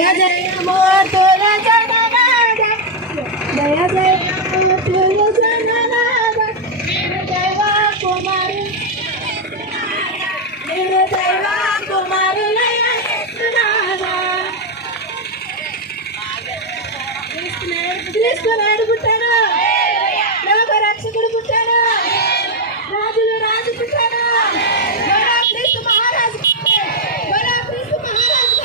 జయ జయ మూర్తుల జగన్నాథ జయ జయ మూర్తుల జగన్నాథ నేను దైవ కుమారి నేను దైవ కుమారులయ క్రీస్తునాడు పుట్టాను లోక రక్షకుడు పుట్టాను రాజులు రాజు పుట్టాను క్రీస్తు మహారాజు క్రీస్తు మహారాజు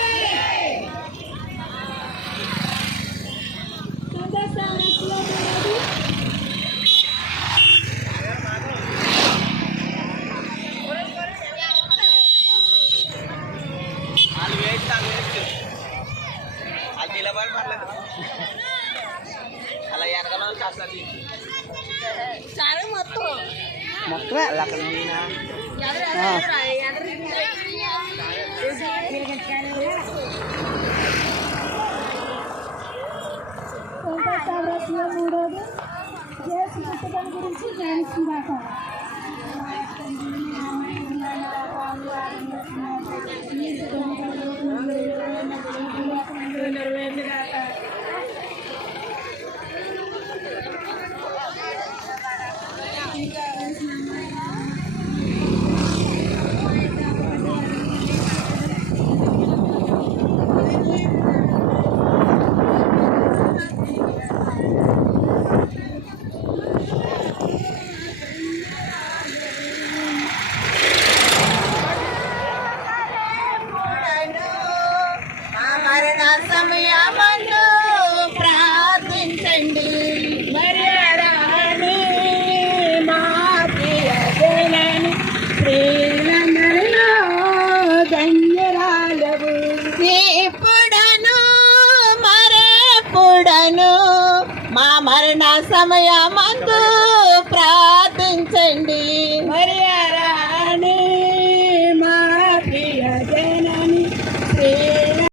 అలా ఎరగలో కాస్తుంది మొత్తం అక్కడ మూడోది చేసి పుస్తకం గురించి ధ్యానిస్తుందాక సమయమందు ప్రార్థించండి మర్యాదాని మా ప్రియజనని ప్రేరణలో ధన్యరాలవు ఎప్పుడను మరెప్పుడను మా మరణ సమయమందు